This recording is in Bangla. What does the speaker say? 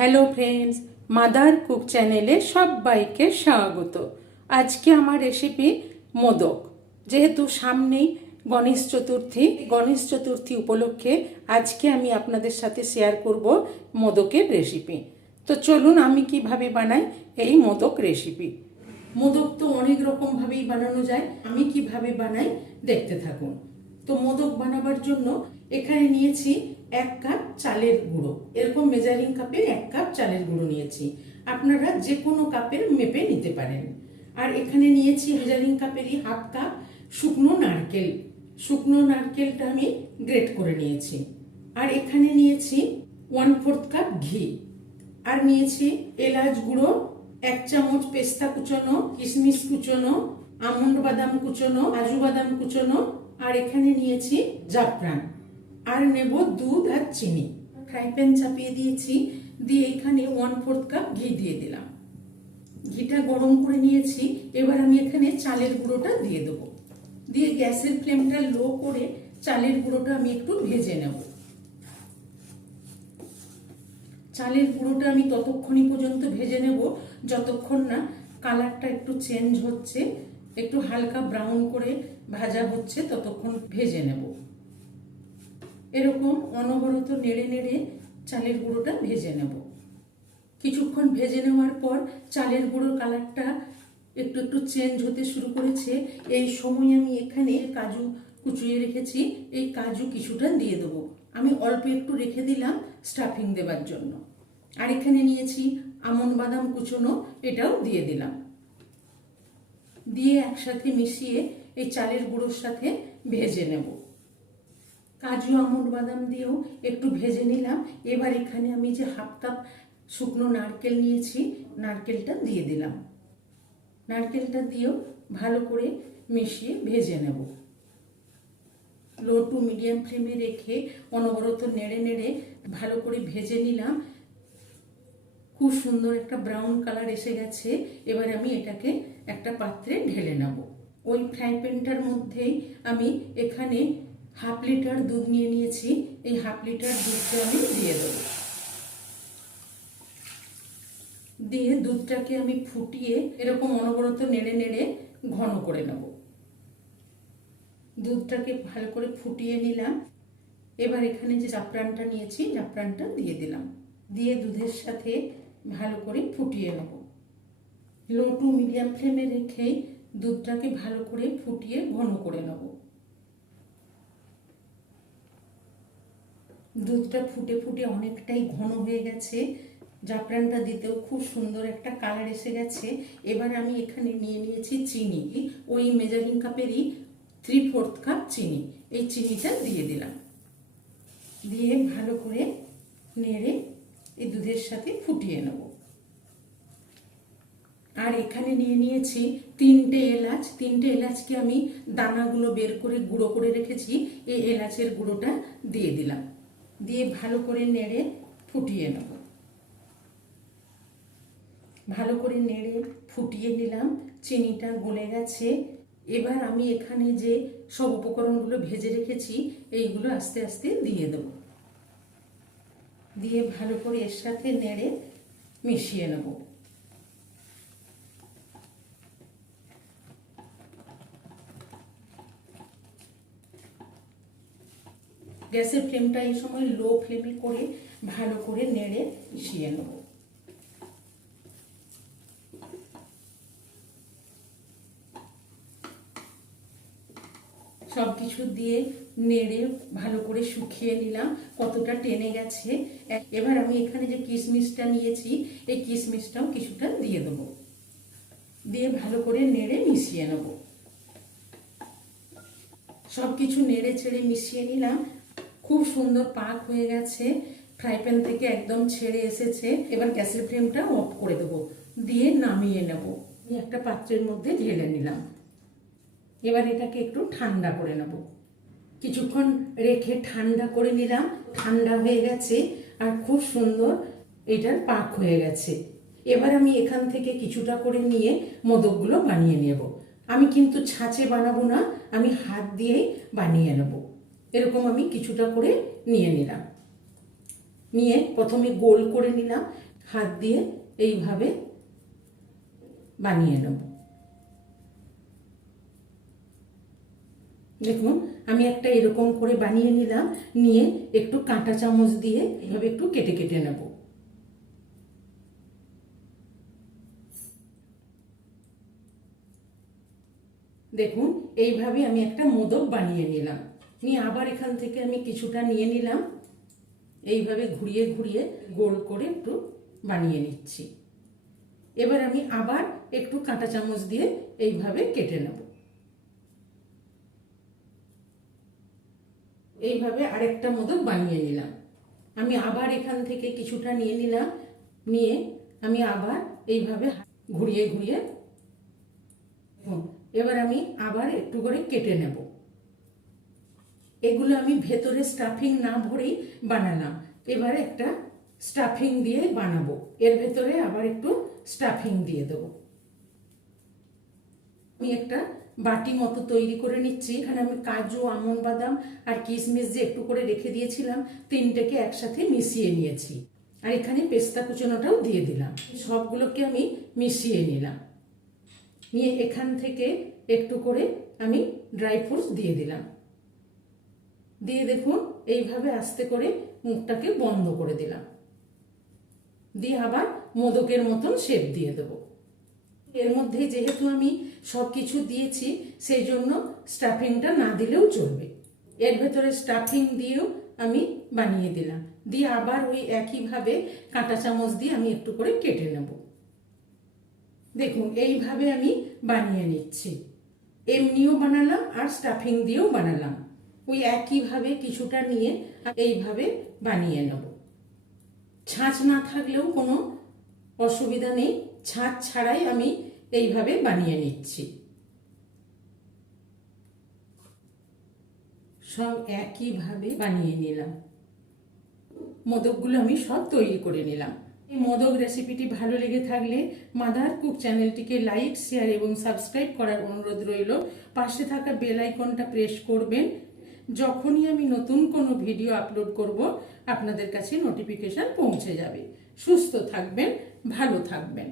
হ্যালো ফ্রেন্ডস, মাদার কুক চ্যানেলে সবাইকে স্বাগত। আজকে আমার রেসিপি মোদক। যেহেতু সামনেই গণেশ চতুর্থী উপলক্ষে আজকে আমি আপনাদের সাথে শেয়ার করব মোদকের রেসিপি। তো চলুন আমি কিভাবে বানাই এই মোদক রেসিপি। মোদক তো অনেক রকমভাবেই বানানো যায়, আমি কিভাবে বানাই দেখতে থাকুন। তো মোদক বানাবার জন্য এখানে নিয়েছি 1 কাপ চালের গুঁড়ো। এরকম মেজারিং কাপের 1 কাপ চালের গুঁড়ো নিয়েছি, আপনারা যে কোনো কাপের মেপে নিতে পারেন। আর এখানে নিয়েছি মেজারিং কাপেরই 1/2 কাপ শুকনো নারকেল। শুকনো নারকেলটা আমি গ্রেট করে নিয়েছি। আর এখানে নিয়েছি 1/4 কাপ ঘি। আর নিয়েছি এলাচ গুঁড়ো 1 চামচ, পেস্তা কুচনো, কিশমিশ কুচনো, আমন্ড বাদাম কুচনো, কাজু বাদাম কুচনো, আর এখানে নিয়েছি জাফরান। আর নেব দুধ আর চিনি। ফ্রাই প্যান চাপিয়ে দিয়েছি, দিয়ে এখানে 1/4 কাপ ঘি দিয়ে দিলাম। ঘিটা গরম করে নিয়েছি। এবার আমি এখানে চালের গুঁড়োটা দিয়ে দেবো। দিয়ে গ্যাসের ফ্লেমটা লো করে চালের গুঁড়োটা আমি একটু ভেজে নেব। চালের গুঁড়োটা আমি ততক্ষণই পর্যন্ত ভেজে নেব যতক্ষণ না কালারটা একটু চেঞ্জ হচ্ছে, একটু হালকা ব্রাউন করে ভাজা হচ্ছে, ততক্ষণ ভেজে নেব। এরকম অনবরত নেড়ে নেড়ে চালের গুঁড়োটা ভেজে নেব। কিছুক্ষণ ভেজে নেওয়ার পর চালের গুঁড়োর কালারটা একটু একটু চেঞ্জ হতে শুরু করেছে। এই সময় আমি এখানে কাজু কুচিয়ে রেখেছি, এই কাজু কিছুটা দিয়ে দেবো। আমি অল্প একটু রেখে দিলাম স্টাফিং দেবার জন্য। আর এখানে নিয়েছি আমন্ড বাদাম কুচনো, এটাও দিয়ে দিলাম। দিয়ে একসাথে মিশিয়ে এই চালের গুঁড়োর সাথে ভেজে নেব। কাজু আমন্ড বাদাম দিয়েও একটু ভেজে নিলাম। এবার এখানে আমি যে 1/2 কাপ শুকনো নারকেল নিয়েছি, নারকেলটা দিয়ে দিলাম। নারকেলটা দিয়েও ভালো করে মিশিয়ে ভেজে নেব। লো টু মিডিয়াম ফ্লেমে রেখে অনবরত নেড়ে নেড়ে ভালো করে ভেজে নিলাম। খুব সুন্দর একটা ব্রাউন কালার এসে গেছে। এবার আমি এটাকে একটা পাত্রে ঢেলে নেব। ওই ফ্রাই প্যানটার মধ্যেই আমি এখানে 1/2 লিটার দুধ নিয়ে নিয়েছি। এই 1/2 লিটার দুধটা আমি দিয়ে দেব। দিয়ে দুধটাকে আমি ফুটিয়ে এরকম অনবরত নেড়ে নেড়ে ঘন করে নেব। দুধটাকে ভালো করে ফুটিয়ে নিলাম। এবার এখানে যে জাফরানটা নিয়েছি, জাফরানটা দিয়ে দিলাম। দিয়ে দুধের সাথে ভালো করে ফুটিয়ে নেব। লো টু মিডিয়াম ফ্লেমে রেখে দুধটাকে ভালো করে ফুটিয়ে ঘন করে নেব। দুধটা ফুটে ফুটে অনেকটাই ঘন হয়ে গেছে। জাফরানটা দিতেও খুব সুন্দর একটা কালার এসে গেছে। এবার আমি এখানে নিয়ে নিয়েছি চিনি। ওই মেজারিং কাপেরই 3/4 কাপ চিনি। এই চিনিটা দিয়ে দিলাম। দিয়ে ভালো করে নেড়ে এই দুধের সাথে ফুটিয়ে নেব। আর এখানে নিয়ে নিয়েছি 3টে এলাচ। 3টে এলাচকে আমি দানাগুলো বের করে গুঁড়ো করে রেখেছি, এই এলাচের গুঁড়োটা দিয়ে দিলাম। দিয়ে ভালো করে নেড়ে ফুটিয়ে নেব। ভালো করে নেড়ে ফুটিয়ে নিলাম। চিনিটা গলে গেছে। এবার আমি এখানে যে সব উপকরণগুলো ভেজে রেখেছি, এইগুলো আস্তে আস্তে দিয়ে দেব। দিয়ে ভালো করে এর সাথে নেড়ে মিশিয়ে নেব। গ্যাসের ফ্লেমটা এই সময় লো ফ্লেমে করে ভালো করে নেড়ে মিশিয়ে নেব। সব কিছু দিয়ে নেড়ে ভালো করে শুকিয়ে নিলাম। কতটা টেনে গেছে। এবার আমি এখানে যে কিশমিশটা নিয়েছি, এই কিশমিশটাও কিছুটা দিয়ে দেবো। দিয়ে ভালো করে নেড়ে মিশিয়ে নেব। সব কিছু নেড়ে চেড়ে মিশিয়ে নিলাম। খুব সুন্দর পাক হয়ে গেছে, ফ্রাই প্যান থেকে একদম ছেড়ে এসেছে। এবার গ্যাসের ফ্লেমটা অফ করে দেবো, দিয়ে নামিয়ে নেব। একটা পাত্রের মধ্যে ঢেলে নিলাম। এবার এটাকে একটু ঠান্ডা করে নেব। কিছুক্ষণ রেখে ঠান্ডা করে নিলাম। ঠান্ডা হয়ে গেছে আর খুব সুন্দর এটার পাক হয়ে গেছে। এবার আমি এখান থেকে কিছুটা করে নিয়ে মোদকগুলো বানিয়ে নেব। আমি কিন্তু ছাঁচে বানাবো না, আমি হাত দিয়েই বানিয়ে নেব। এরকম আমি কিছুটা করে নিয়ে নিলাম। নিয়ে প্রথমে গোল করে নিলাম। হাত দিয়ে এইভাবে বানিয়ে নেব। দেখুন আমি একটা এরকম করে বানিয়ে নিলাম, নিয়ে একটু কাঁটা চামচ দিয়ে এইভাবে একটু কেটে কেটে নেব। দেখুন এইভাবে আমি একটা মোদক বানিয়ে নিলাম, নিয়ে আবার এখান থেকে আমি কিছুটা নিয়ে নিলাম, এইভাবে ঘুরিয়ে ঘুরিয়ে গোল করে একটু বানিয়ে নিচ্ছি। এবার আমি আবার একটু কাঁটা চামচ দিয়ে এইভাবে কেটে নেব। এইভাবে আরেকটা মোদক বানিয়ে নিলাম। আমি আবার এখান থেকে কিছুটা নিয়ে নিলাম, নিয়ে আমি আবার এইভাবে ঘুরিয়ে ঘুরিয়ে এবার আমি আবার একটু করে কেটে নেব। এগুলো আমি ভেতরে স্টাফিং না ভরেই বানালাম, এবার একটা স্টাফিং দিয়ে বানাবো। এর ভেতরে আবার একটু স্টাফিং দিয়ে দেবো। আমি একটা বাটি মতো তৈরি করে নিচ্ছি। এখানে আমি কাজু, আমন্ড বাদাম আর কিশমিশ যে একটু করে রেখে দিয়েছিলাম, তিনটেকে একসাথে মিশিয়ে নিয়েছি। আর এখানে পেস্তা কুচনোটাও দিয়ে দিলাম। সবগুলোকে আমি মিশিয়ে নিলাম, নিয়ে এখান থেকে একটু করে আমি ড্রাই ফ্রুটস দিয়ে দিলাম। দিয়ে দেখুন এইভাবে আস্তে করে মুখটাকে বন্ধ করে দিলাম, দিয়ে আবার মোদকের মতন শেপ দিয়ে দেবো। এর মধ্যে যেহেতু আমি সব কিছু দিয়েছি, সেই জন্য স্টাফিংটা না দিলেও চলবে। এর ভেতরে স্টাফিং দিয়েও আমি বানিয়ে দিলাম, দিয়ে আবার ওই একইভাবে কাঁটা চামচ দিয়ে আমি একটু করে কেটে নেব। দেখুন এইভাবে আমি বানিয়ে নিচ্ছি। এমনিও বানালাম আর স্টাফিং দিয়েও বানালাম। ওই একইভাবে কিছুটা নিয়ে এইভাবে বানিয়ে নেব। ছাঁচ না থাকলেও কোনো অসুবিধা নেই, ছাঁচ ছাড়াই আমি এইভাবে বানিয়ে নিচ্ছি। সব একইভাবে বানিয়ে নিলাম। মোদকগুলো আমি সব তৈরি করে নিলাম। এই মোদক রেসিপিটি ভালো লেগে থাকলে মাদার কুক চ্যানেলটিকে লাইক, শেয়ার এবং সাবস্ক্রাইব করার অনুরোধ রইল। পাশে থাকা বেল আইকনটা প্রেস করবেন। যখনই আমি নতুন কোনো ভিডিও আপলোড করব, আপনাদের কাছে নোটিফিকেশন পৌঁছে যাবে। সুস্থ থাকবেন, ভালো থাকবেন।